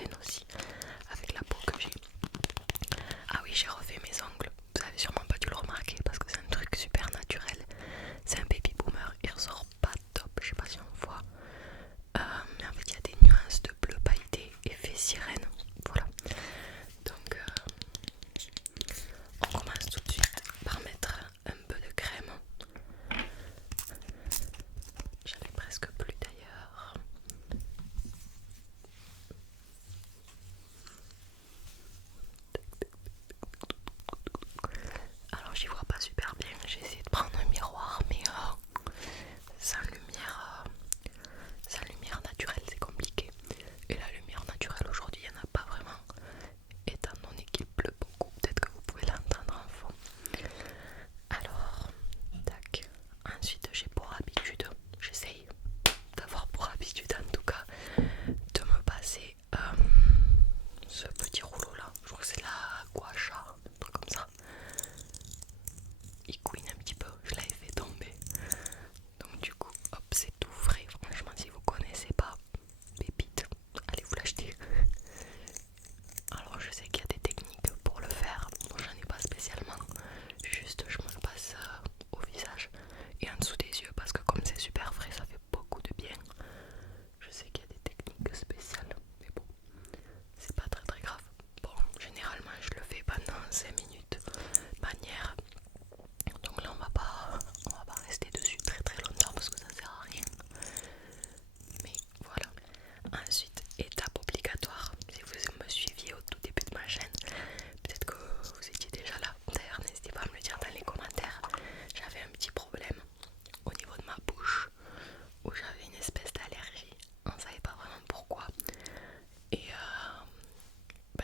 veine aussi, avec la peau que j'ai. Ah oui, j'ai refait mes ongles. Vous avez sûrement pas dû le remarquer parce que c'est un truc super naturel. C'est un baby boomer, il ressort pas top, je sais pas si on voit. Mais en fait il y a des nuances de bleu pailleté, effet sirène. Voilà. Donc on commence tout de suite par mettre un peu de crème. J'avais presque plus d'ailleurs. Alors j'y vois pas super bien, j'ai essayé de prendre un miroir mais sans lumière naturelle c'est compliqué. Et la lumière naturelle aujourd'hui il n'y en a pas vraiment, étant donné qu'il pleut beaucoup, peut-être que vous pouvez l'entendre en fond. Alors, tac, ensuite j'ai pour habitude, j'essaye d'avoir pour habitude en tout cas, de me passer ce petit rouleau là, je crois que c'est la gua sha, un truc comme ça. Il couine un petit peu, je l'avais fait tomber. Donc du coup, hop, c'est tout frais. Franchement, si vous connaissez pas, pépite, allez vous l'acheter. Alors je sais qu'il y a des techniques pour le faire, moi j'en ai pas spécialement. Juste je me le passe au visage et en dessous des yeux parce que comme c'est super frais, ça fait beaucoup de bien. Je sais qu'il y a des techniques spéciales, mais bon, c'est pas très très grave. Bon, généralement je le fais pendant 5 minutes manière. Donc là on va pas rester dessus très très longtemps parce que ça sert à rien. Mais voilà. Ensuite, étape obligatoire, si vous me suiviez au tout début de ma chaîne, peut-être que vous étiez déjà là. D'ailleurs, n'hésitez pas à me le dire dans les commentaires. J'avais un petit problème au niveau de ma bouche où j'avais une espèce d'allergie. On ne savait pas vraiment pourquoi. Et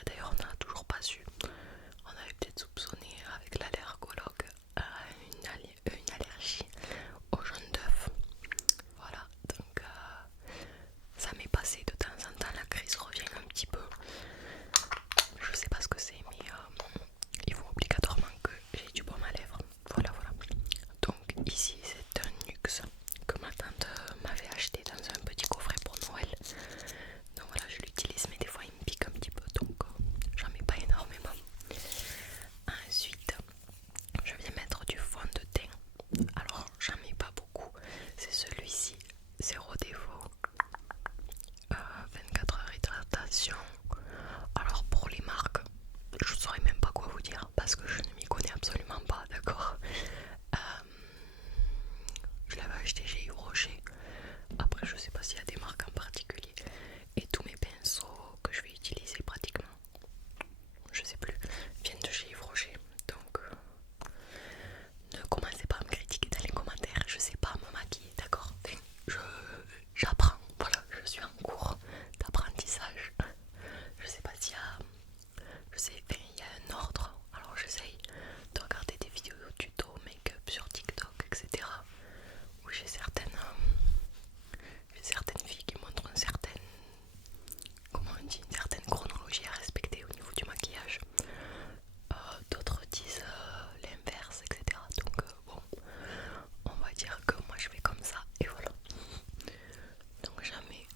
d'ailleurs, on n'a toujours pas su. On avait peut-être soupçonné avec l'allergologue une allergie au jaune d'œuf. Voilà, donc ça m'est passé de temps en temps, la crise revient un petit peu. Je sais pas ce que c'est, mais il faut obligatoirement que j'ai du baume à lèvres. Voilà, voilà. Donc ici c'est un Nux que ma tante m'avait acheté dans un petit coffret pour Noël. Donc voilà, je l'utilise, mais des fois il me pique un petit peu, donc j'en mets pas énormément. Ensuite, je viens mettre du fond de teint. Alors j'en mets pas beaucoup, c'est celui-ci, zéro défaut, 24 heures hydratation. Alors pour les marques, je saurais même pas quoi vous dire parce que je ne m'y connais absolument pas, d'accord. Je l'avais acheté chez Yves Rocher. Après je sais pas s'il y a des marques en particulier. Et tous mes pinceaux que je vais utiliser pratiquement, je sais plus, viennent de chez Yves Rocher. Donc ne commencez pas à me critiquer dans les commentaires, je sais pas me maquiller, d'accord. Enfin, j'apprends, voilà, je suis en cours d'apprentissage. Je sais pas s'il y a, je sais, enfin, il y a un ordre. Alors j'essaye de regarder des vidéos tuto make-up sur TikTok, etc. Où j'ai certaines filles qui montrent comment on dit, une certaine chronologie à respecter au niveau du maquillage. D'autres disent l'inverse, etc. Donc bon, on va dire que moi je fais comme ça et voilà. Donc jamais,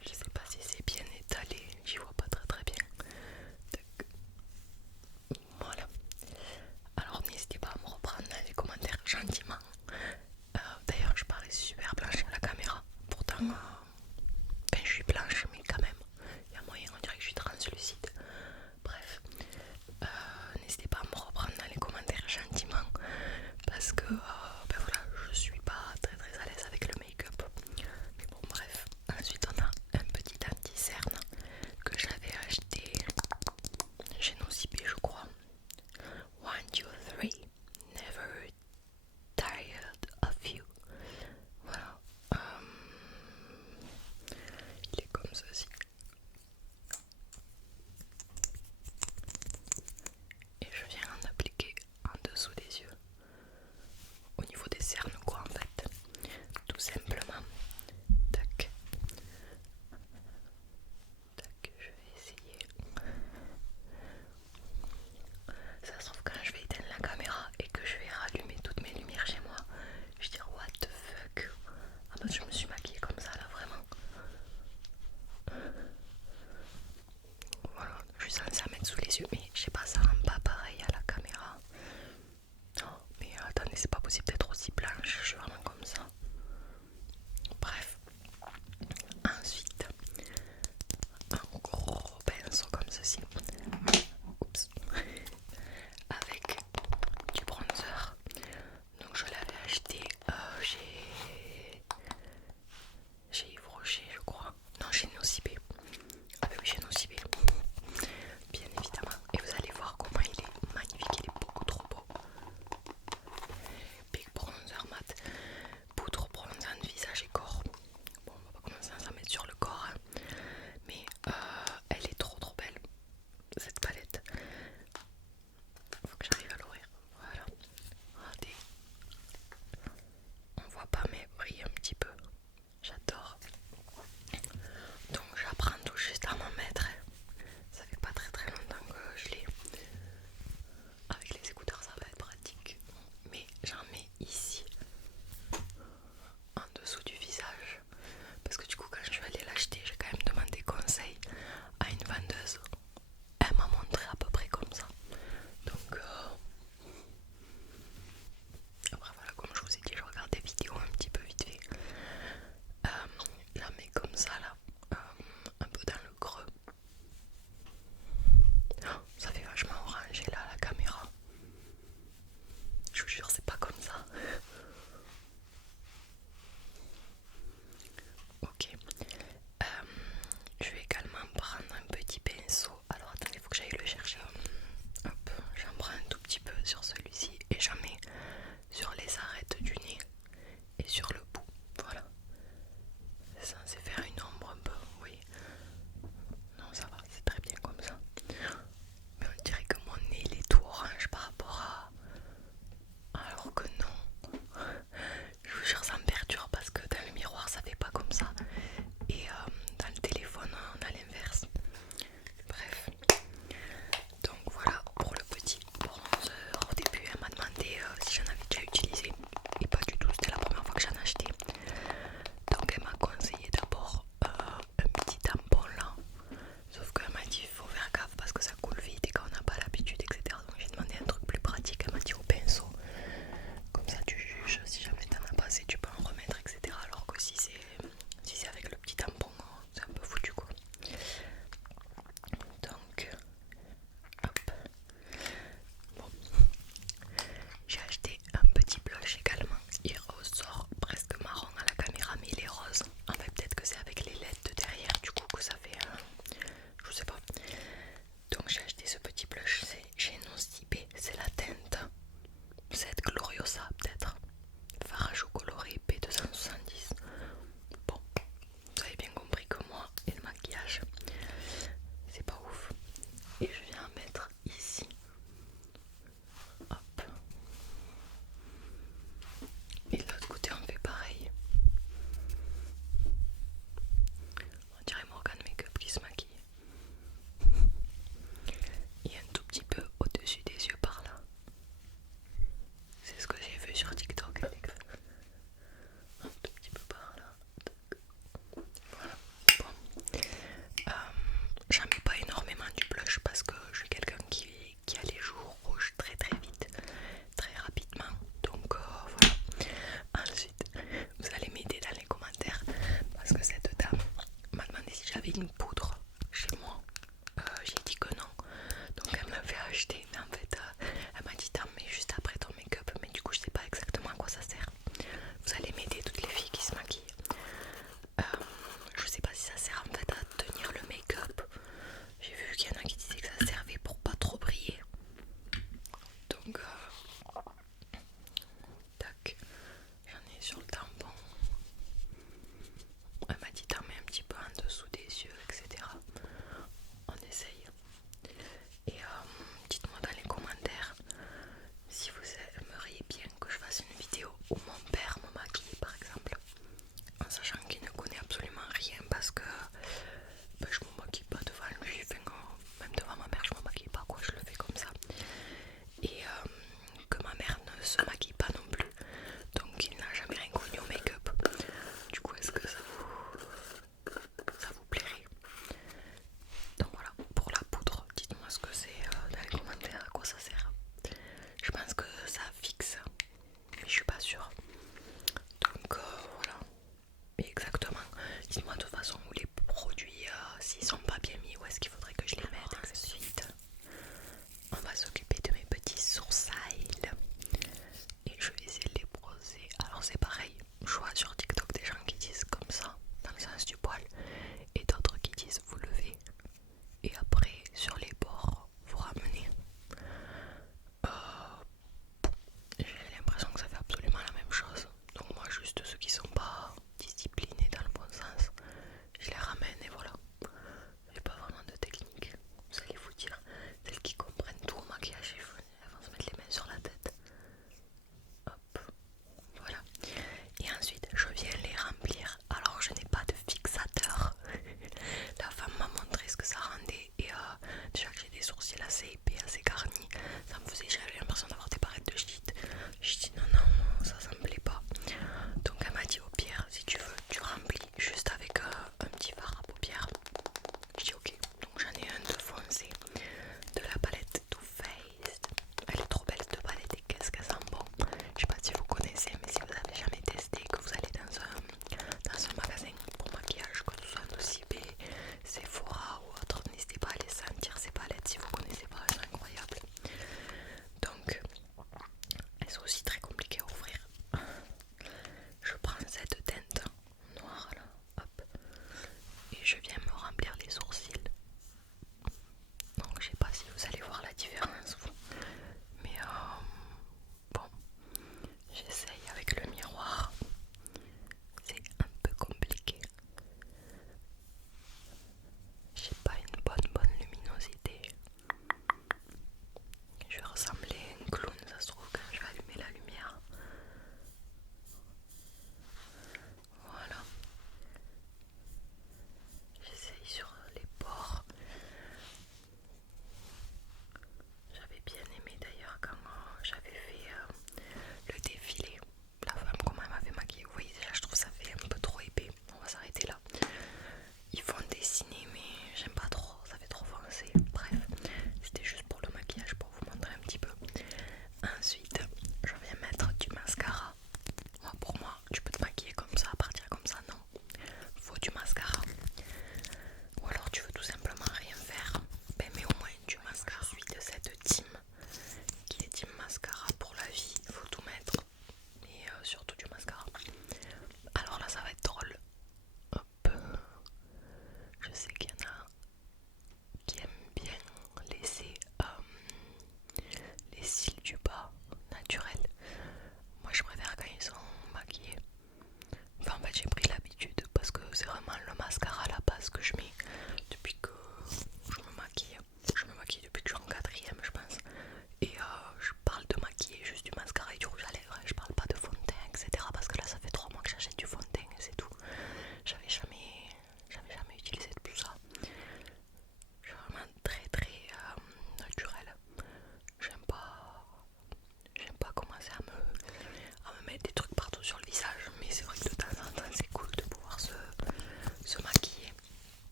je sais pas si c'est bien étalé, j'y vois pas très très bien. Donc, voilà. Alors n'hésitez pas à me reprendre dans les commentaires gentiment. D'ailleurs je parais super blanche à la caméra. Pourtant, ben, je suis blanche mais quand même, il y a moyen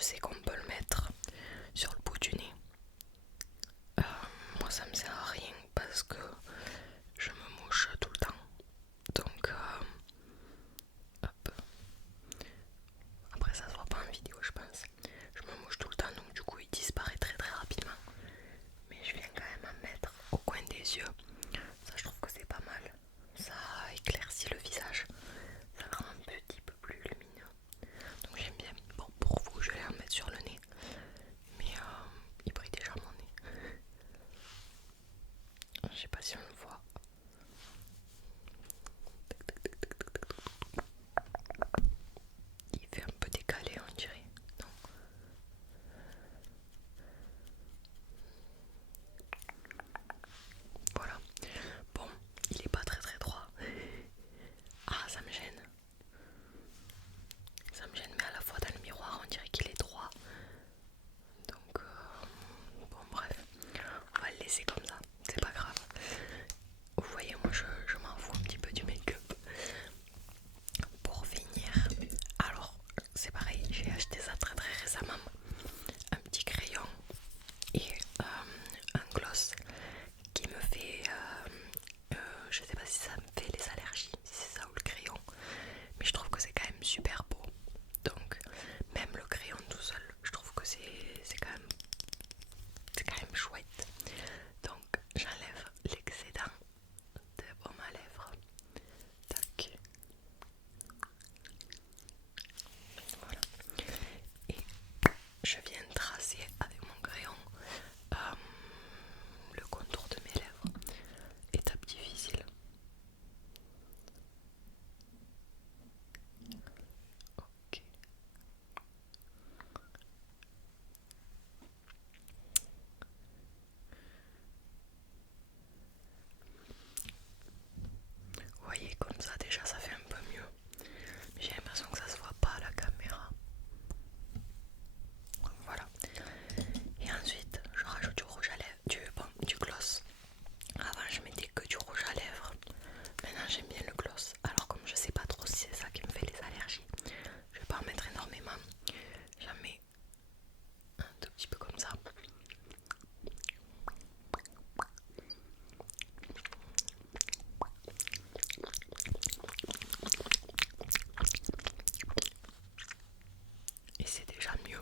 sais qu'on peut le mettre sur le bout du nez. Moi ça me sert à rien parce que je me mouche tout le temps. Donc hop. Après ça se voit pas en vidéo je pense. Je me mouche tout le temps donc du coup il disparaît très très rapidement. Mais je viens quand même en mettre au coin des yeux. Ça je trouve que c'est pas mal. Ça éclaircit le visage. Ça le rend un petit peu plus lumineux. Donc j'aime bien. Bon pour vous je vais en mettre sur le nez. Mais il brille déjà mon nez. Je sais pas si on le voit. Il fait un peu décalé on dirait. Non. Voilà. Bon, il est pas très très droit. Ah ça me gêne. Ça me gêne mais à la fois dans le miroir on dirait qu'il est droit. Donc bon bref. On va le laisser comme ça. C'est pas grave. Vous voyez moi je m'en fous un petit peu du make-up. Pour finir, alors c'est pareil, j'ai acheté ça très très récemment. Un petit crayon et un gloss qui me fait, je sais pas si ça me fait les allergies, si c'est ça ou le crayon, mais je trouve que c'est quand même super beau. Donc même le crayon tout seul, je trouve que c'est quand même chouette. Donc j'enlève l'excédent de baume à lèvres. Tac. Voilà. Et je viens de tracer avec mon crayon le contour de mes lèvres. Étape difficile. Ok. Vous voyez comme ça déjà ça fait un peu mieux. Mais j'ai l'impression que ça se voit pas à la caméra. Voilà. Et ensuite je rajoute du rouge à lèvres, du gloss. Avant je mettais que du rouge à lèvres. Maintenant j'aime bien le gloss. Alors comme je sais pas trop si c'est ça qui me fait les allergies, je vais pas en mettre énormément. J'en mets un tout petit peu comme ça. Et c'est déjà mieux.